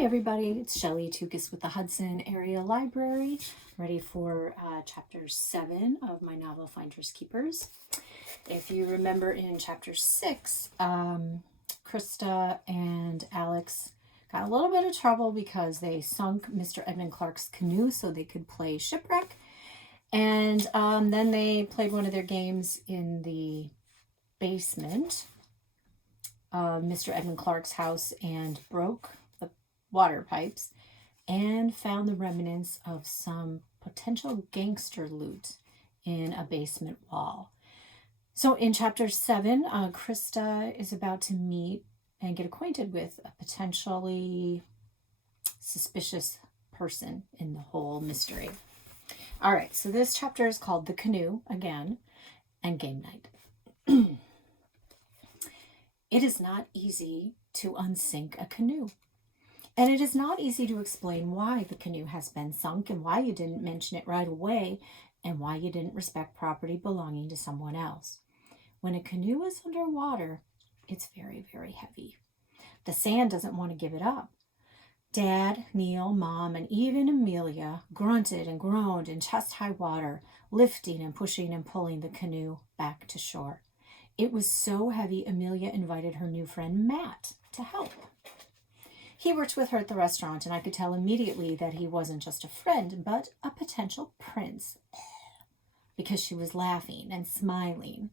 Hi everybody, it's Shelley Tukis with the Hudson Area Library, ready for chapter 7 of my novel Finders Keepers. If you remember in chapter 6, Krista and Alex got a little bit of trouble because they sunk Mr. Edmund Clark's canoe so they could play shipwreck. And then they played one of their games in the basement of Mr. Edmund Clark's house and broke the water pipes and found the remnants of some potential gangster loot in a basement wall. So in chapter 7, Krista is about to meet and get acquainted with a potentially suspicious person in the whole mystery. All right, so this chapter is called The Canoe again and Game Night. It is not easy to unsink a canoe. And it is not easy to explain why the canoe has been sunk and why you didn't mention it right away and why you didn't respect property belonging to someone else. When a canoe is underwater, it's very, very heavy. The sand doesn't want to give it up. Dad, Neil, Mom, and even Amelia grunted and groaned in chest-high water, lifting and pushing and pulling the canoe back to shore. It was so heavy, Amelia invited her new friend Matt to help. He worked with her at the restaurant, and I could tell immediately that he wasn't just a friend, but a potential prince, because she was laughing and smiling.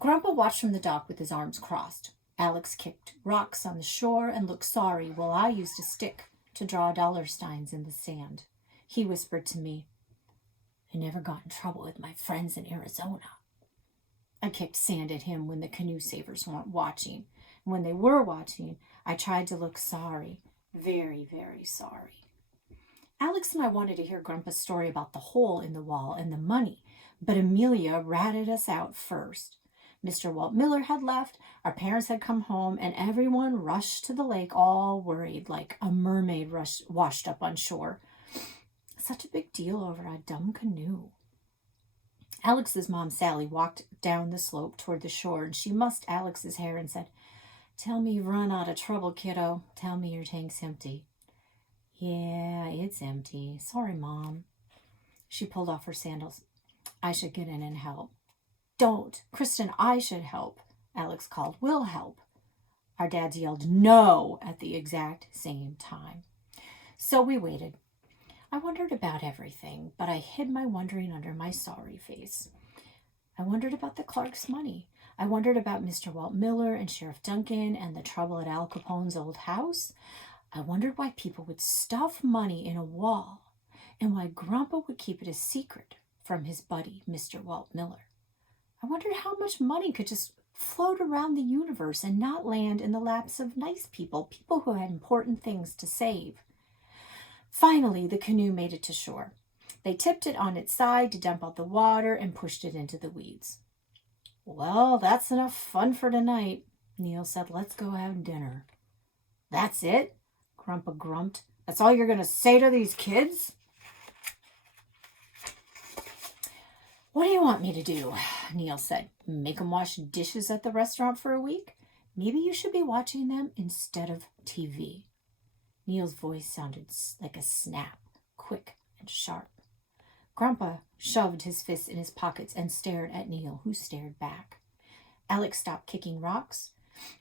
Grandpa watched from the dock with his arms crossed. Alex kicked rocks on the shore and looked sorry while I used a stick to draw dollar signs in the sand. He whispered to me, "I never got in trouble with my friends in Arizona." I kicked sand at him when the canoe savers weren't watching. And when they were watching, I tried to look sorry, very, very sorry. Alex and I wanted to hear Grandpa's story about the hole in the wall and the money, but Amelia ratted us out first. Mr. Walt Miller had left, our parents had come home, and everyone rushed to the lake all worried like a mermaid washed up on shore. Such a big deal over a dumb canoe. Alex's mom, Sally, walked down the slope toward the shore, and she mussed Alex's hair and said, "Tell me you've run out of trouble, kiddo. Tell me your tank's empty." "Yeah, it's empty. Sorry, Mom." She pulled off her sandals. "I should get in and help." "Don't. Kristen, I should help," Alex called. "We'll help." Our dads yelled "no" at the exact same time. So we waited. I wondered about everything, but I hid my wondering under my sorry face. I wondered about the Clark's money. I wondered about Mr. Walt Miller and Sheriff Duncan and the trouble at Al Capone's old house. I wondered why people would stuff money in a wall and why Grandpa would keep it a secret from his buddy, Mr. Walt Miller. I wondered how much money could just float around the universe and not land in the laps of nice people, people who had important things to save. Finally, the canoe made it to shore. They tipped it on its side to dump out the water and pushed it into the weeds. "Well, that's enough fun for tonight," Neil said. "Let's go have dinner." "That's it?" Grandpa grumped. "That's all you're going to say to these kids?" "What do you want me to do?" Neil said. "Make them wash dishes at the restaurant for a week? Maybe you should be watching them instead of TV." Neil's voice sounded like a snap, quick and sharp. Grandpa shoved his fists in his pockets and stared at Neil, who stared back. Alex stopped kicking rocks,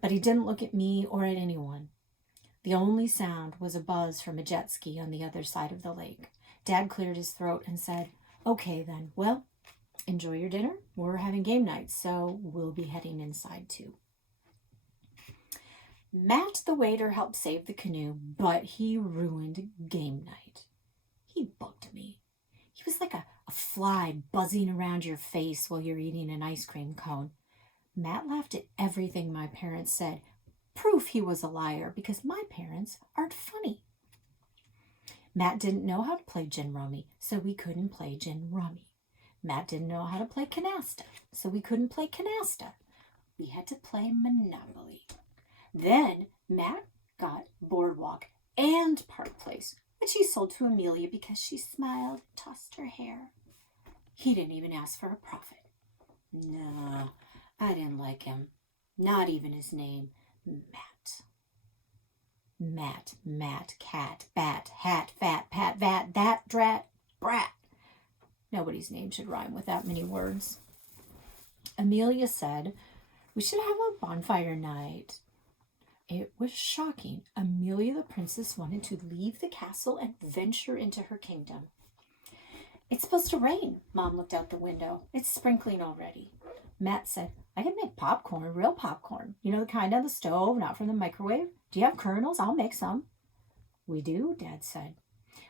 but he didn't look at me or at anyone. The only sound was a buzz from a jet ski on the other side of the lake. Dad cleared his throat and said, "Okay then, well, enjoy your dinner. We're having game night, so we'll be heading inside too." Matt, the waiter, helped save the canoe, but he ruined game night. He bugged me. He was like a fly buzzing around your face while you're eating an ice cream cone. Matt laughed at everything my parents said, proof he was a liar because my parents aren't funny. Matt didn't know how to play gin rummy, so we couldn't play gin rummy. Matt didn't know how to play canasta, so we couldn't play canasta. We had to play Monopoly. Then Matt got Boardwalk and Park Place, which he sold to Amelia because she smiled and tossed her hair. He didn't even ask for a profit. No, I didn't like him. Not even his name, Matt. Mat, cat, bat, hat, fat, pat, vat, that, drat, brat. Nobody's name should rhyme with that many words. Amelia said, "We should have a bonfire night." It was shocking. Amelia the princess wanted to leave the castle and venture into her kingdom. "It's supposed to rain." Mom looked out the window. "It's sprinkling already." Matt said, "I can make popcorn, real popcorn. You know, the kind on the stove, not from the microwave. Do you have kernels? I'll make some." "We do," Dad said.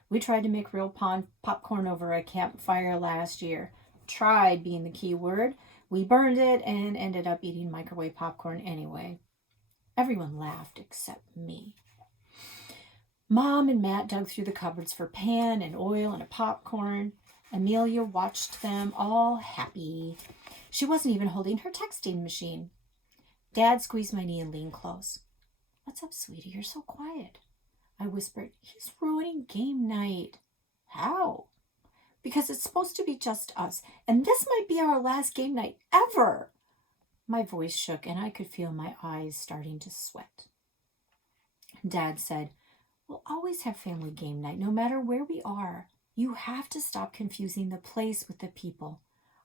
"We tried to make real popcorn over a campfire last year." Tried being the key word. We burned it and ended up eating microwave popcorn anyway. Everyone laughed except me. Mom and Matt dug through the cupboards for pan and oil and a popcorn. Amelia watched them, all happy. She wasn't even holding her texting machine. Dad squeezed my knee and leaned close. "What's up, sweetie? You're so quiet." I whispered, "He's ruining game night." "How?" "Because it's supposed to be just us, and this might be our last game night ever." My voice shook, and I could feel my eyes starting to sweat. Dad said, "We'll always have family game night, no matter where we are. You have to stop confusing the place with the people.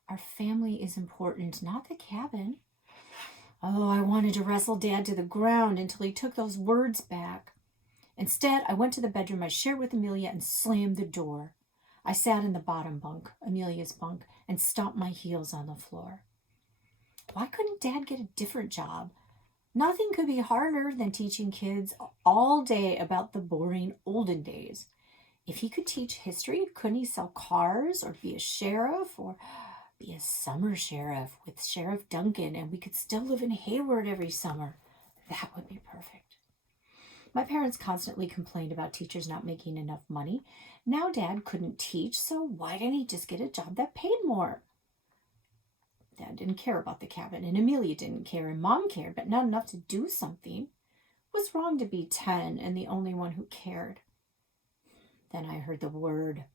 Our family is important, not the cabin." Oh, I wanted to wrestle Dad to the ground until he took those words back. Instead, I went to the bedroom I shared with Amelia and slammed the door. I sat in the bottom bunk, Amelia's bunk, and stomped my heels on the floor. Why couldn't Dad get a different job? Nothing could be harder than teaching kids all day about the boring olden days. If he could teach history, couldn't he sell cars or be a sheriff or be a summer sheriff with Sheriff Duncan, and we could still live in Hayward every summer? That would be perfect. My parents constantly complained about teachers not making enough money. Now Dad couldn't teach, so why didn't he just get a job that paid more? Dad didn't care about the cabin, and Amelia didn't care, and Mom cared, but not enough to do something. It was wrong to be 10 and the only one who cared. Then I heard the word.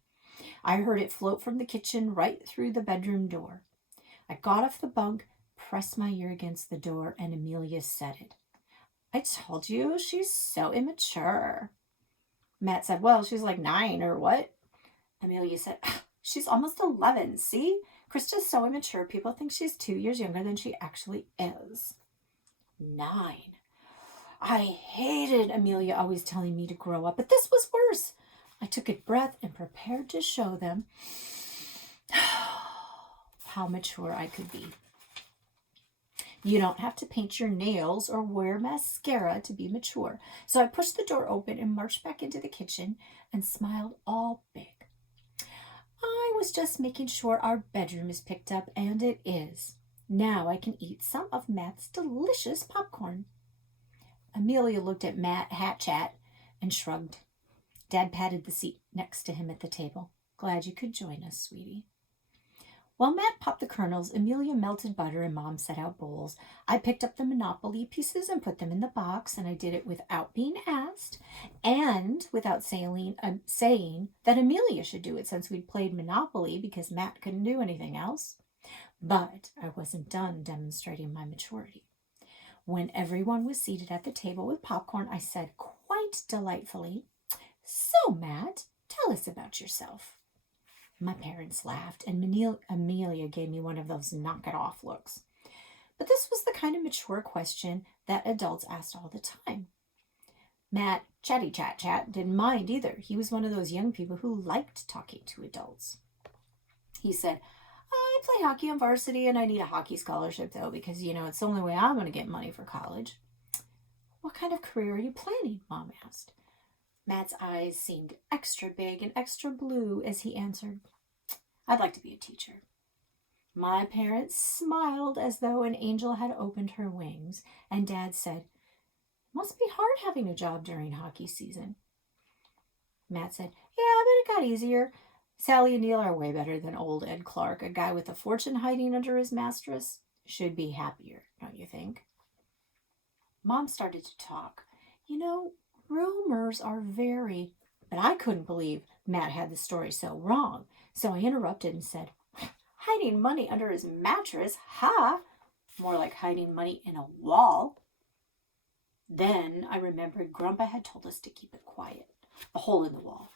I heard it float from the kitchen right through the bedroom door. I got off the bunk, pressed my ear against the door, and Amelia said it. "I told you, she's so immature." Matt said, "Well, she's like 9 or what?" Amelia said, "She's almost 11, see? Krista's so immature, people think she's 2 years younger than she actually is." 9. I hated Amelia always telling me to grow up, but this was worse. I took a breath and prepared to show them how mature I could be. "You don't have to paint your nails or wear mascara to be mature." So I pushed the door open and marched back into the kitchen and smiled all big. "I was just making sure our bedroom is picked up, and it is. Now I can eat some of Matt's delicious popcorn." Amelia looked at Matt Hatchat and shrugged. Dad patted the seat next to him at the table. "Glad you could join us, sweetie." While Matt popped the kernels, Amelia melted butter, and Mom set out bowls. I picked up the Monopoly pieces and put them in the box, and I did it without being asked and without saying that Amelia should do it since we'd played Monopoly because Matt couldn't do anything else. But I wasn't done demonstrating my maturity. When everyone was seated at the table with popcorn, I said quite delightfully, "So, Matt, tell us about yourself." My parents laughed, and Amelia gave me one of those knock-it-off looks. But this was the kind of mature question that adults asked all the time. Matt Chatty Chat didn't mind either. He was one of those young people who liked talking to adults. He said, "I play hockey on varsity, and I need a hockey scholarship, though, because, it's the only way I'm going to get money for college." "What kind of career are you planning?" Mom asked. Matt's eyes seemed extra big and extra blue as he answered, "I'd like to be a teacher." My parents smiled as though an angel had opened her wings, and Dad said, "It must be hard having a job during hockey season." Matt said, "Yeah, but it got easier. Sally and Neil are way better than old Ed Clark. A guy with a fortune hiding under his mattress should be happier, don't you think?" Mom started to talk. Rumors are very... But I couldn't believe Matt had the story so wrong. So I interrupted and said, "Hiding money under his mattress? Ha! More like hiding money in a wall." Then I remembered Grandpa had told us to keep it quiet. The hole in the wall.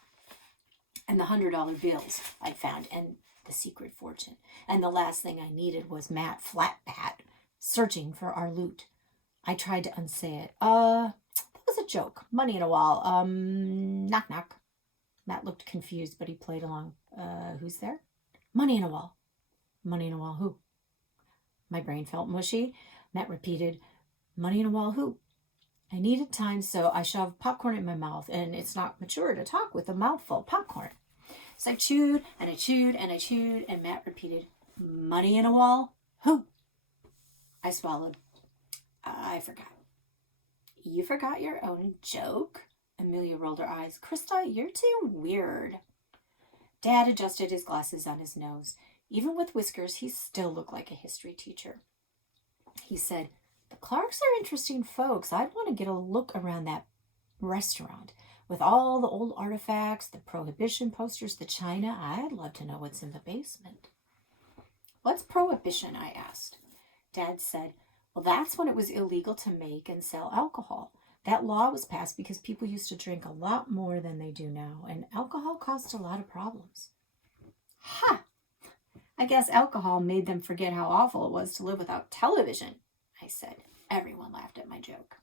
And the $100 bills I'd found. And the secret fortune. And the last thing I needed was Matt Flatbat searching for our loot. I tried to unsay it. That was a joke. Money in a wall. Knock, knock. Matt looked confused, but he played along. Who's there? Money in a wall. Money in a wall who? My brain felt mushy. Matt repeated, money in a wall who? I needed time, so I shoved popcorn in my mouth, and it's not mature to talk with a mouthful of popcorn. So I chewed, and I chewed, and I chewed, and Matt repeated, money in a wall who? I swallowed. I forgot. You forgot your own joke? Amelia rolled her eyes. Krista, you're too weird. Dad adjusted his glasses on his nose. Even with whiskers, he still looked like a history teacher. He said, the Clarks are interesting folks. I'd want to get a look around that restaurant. With all the old artifacts, the prohibition posters, the china, I'd love to know what's in the basement. What's prohibition? I asked. Dad said, well, that's when it was illegal to make and sell alcohol. That law was passed because people used to drink a lot more than they do now, and alcohol caused a lot of problems. Ha! I guess alcohol made them forget how awful it was to live without television, I said. Everyone laughed at my joke.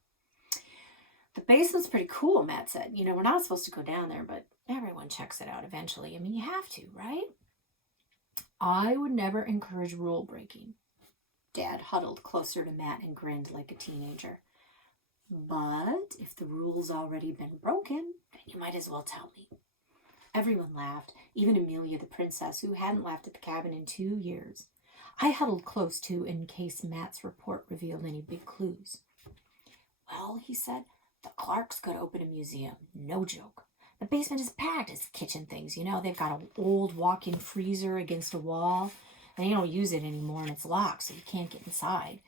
The basement's pretty cool, Matt said. You know, we're not supposed to go down there, but everyone checks it out eventually. I mean, you have to, right? I would never encourage rule breaking. Dad huddled closer to Matt and grinned like a teenager. But if the rule's already been broken, then you might as well tell me. Everyone laughed, even Amelia the princess, who hadn't laughed at the cabin in 2 years. I huddled close too in case Matt's report revealed any big clues. Well, he said, the Clarks could open a museum. No joke. The basement is packed as kitchen things. You know, they've got an old walk-in freezer against a wall. And they don't use it anymore, and it's locked, so you can't get inside.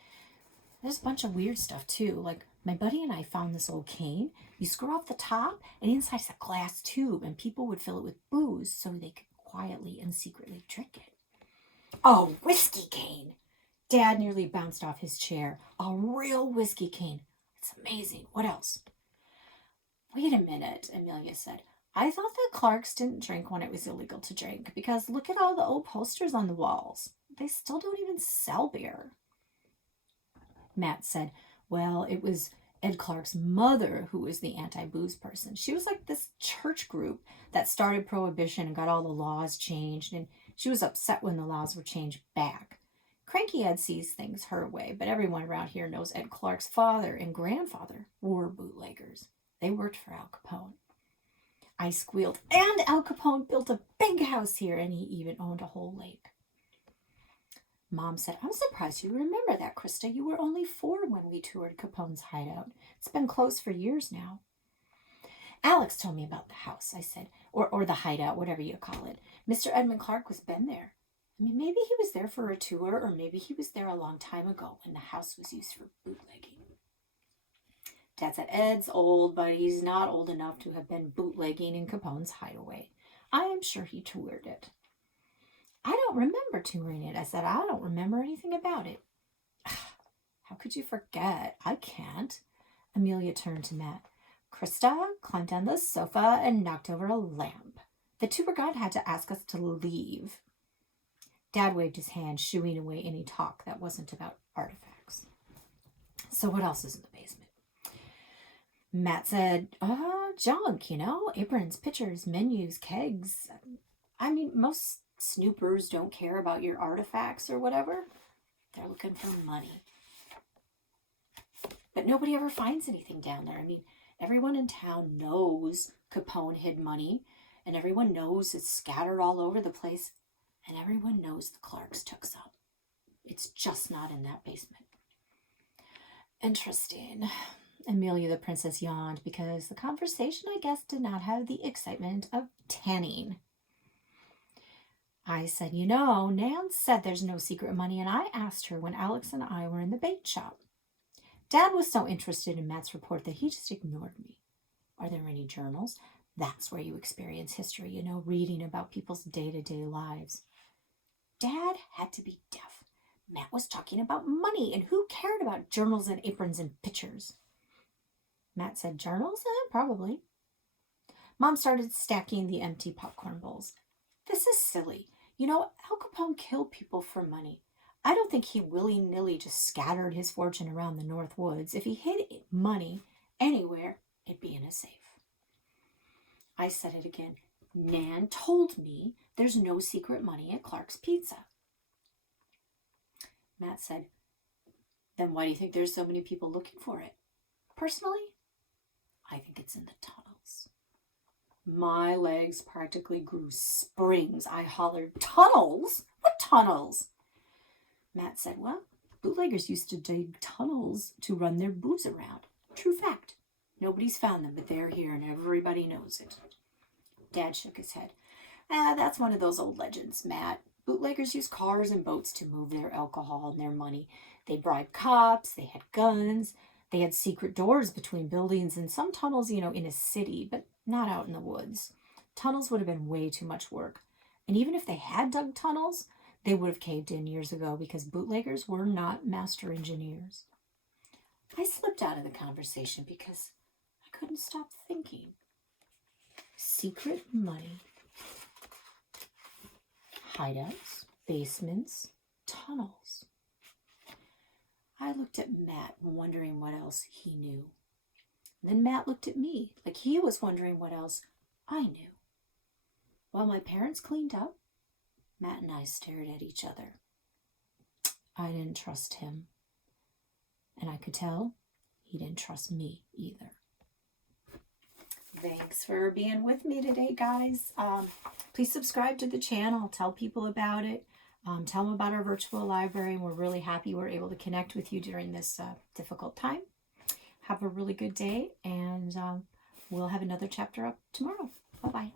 There's a bunch of weird stuff, too. Like, my buddy and I found this old cane. You screw off the top, and inside is a glass tube, and people would fill it with booze so they could quietly and secretly drink it. Oh, whiskey cane! Dad nearly bounced off his chair. A real whiskey cane. It's amazing. What else? Wait a minute, Amelia said. I thought the Clarks didn't drink when it was illegal to drink, because look at all the old posters on the walls. They still don't even sell beer. Matt said, well, it was Ed Clark's mother who was the anti-booze person. She was like this church group that started prohibition and got all the laws changed, and she was upset when the laws were changed back. Cranky Ed sees things her way, but everyone around here knows Ed Clark's father and grandfather were bootleggers. They worked for Al Capone. I squealed, and Al Capone built a big house here, and he even owned a whole lake. Mom said, I'm surprised you remember that, Krista. You were only 4 when we toured Capone's hideout. It's been closed for years now. Alex told me about the house, I said, or the hideout, whatever you call it. Mr. Edmund Clark was been there. I mean, maybe he was there for a tour, or maybe he was there a long time ago when the house was used for bootlegging. Dad said, Ed's old, but he's not old enough to have been bootlegging in Capone's hideaway. I am sure he toured it. I don't remember touring it. I said, I don't remember anything about it. How could you forget? I can't. Amelia turned to Matt. Krista climbed down the sofa and knocked over a lamp. The tour guide had to ask us to leave. Dad waved his hand, shooing away any talk that wasn't about artifacts. So what else is in the basement? Matt said, junk, aprons, pitchers, menus, kegs. I mean, most snoopers don't care about your artifacts or whatever. They're looking for money. But nobody ever finds anything down there. I mean, everyone in town knows Capone hid money, and everyone knows it's scattered all over the place, and everyone knows the Clarks took some. It's just not in that basement. Interesting. Amelia the princess yawned because the conversation, I guess, did not have the excitement of tanning. I said, Nan said there's no secret money, and I asked her when Alex and I were in the bait shop. Dad was so interested in Matt's report that he just ignored me. Are there any journals? That's where you experience history, reading about people's day-to-day lives. Dad had to be deaf. Matt was talking about money, and who cared about journals and aprons and pictures? Matt said, journals? Probably. Mom started stacking the empty popcorn bowls. This is silly. You know, Al Capone killed people for money. I don't think he willy-nilly just scattered his fortune around the North Woods. If he hid money anywhere, it'd be in a safe. I said it again. Nan told me there's no secret money at Clark's Pizza. Matt said, then why do you think there's so many people looking for it? Personally, I think it's in the tunnels. My legs practically grew springs. I hollered, tunnels? What tunnels? Matt said, well, bootleggers used to dig tunnels to run their booze around. True fact. Nobody's found them, but they're here and everybody knows it. Dad shook his head. That's one of those old legends, Matt. Bootleggers used cars and boats to move their alcohol and their money. They bribed cops, they had guns, they had secret doors between buildings and some tunnels, in a city, but not out in the woods. Tunnels would have been way too much work. And even if they had dug tunnels, they would have caved in years ago because bootleggers were not master engineers. I slipped out of the conversation because I couldn't stop thinking. Secret money. Hideouts, basements, tunnels. I looked at Matt, wondering what else he knew. Then Matt looked at me, like he was wondering what else I knew. While my parents cleaned up, Matt and I stared at each other. I didn't trust him. And I could tell he didn't trust me either. Thanks for being with me today, guys. Please subscribe to the channel. Tell people about it. Tell them about our virtual library. We're really happy we're able to connect with you during this difficult time. Have a really good day, and we'll have another chapter up tomorrow. Bye-bye.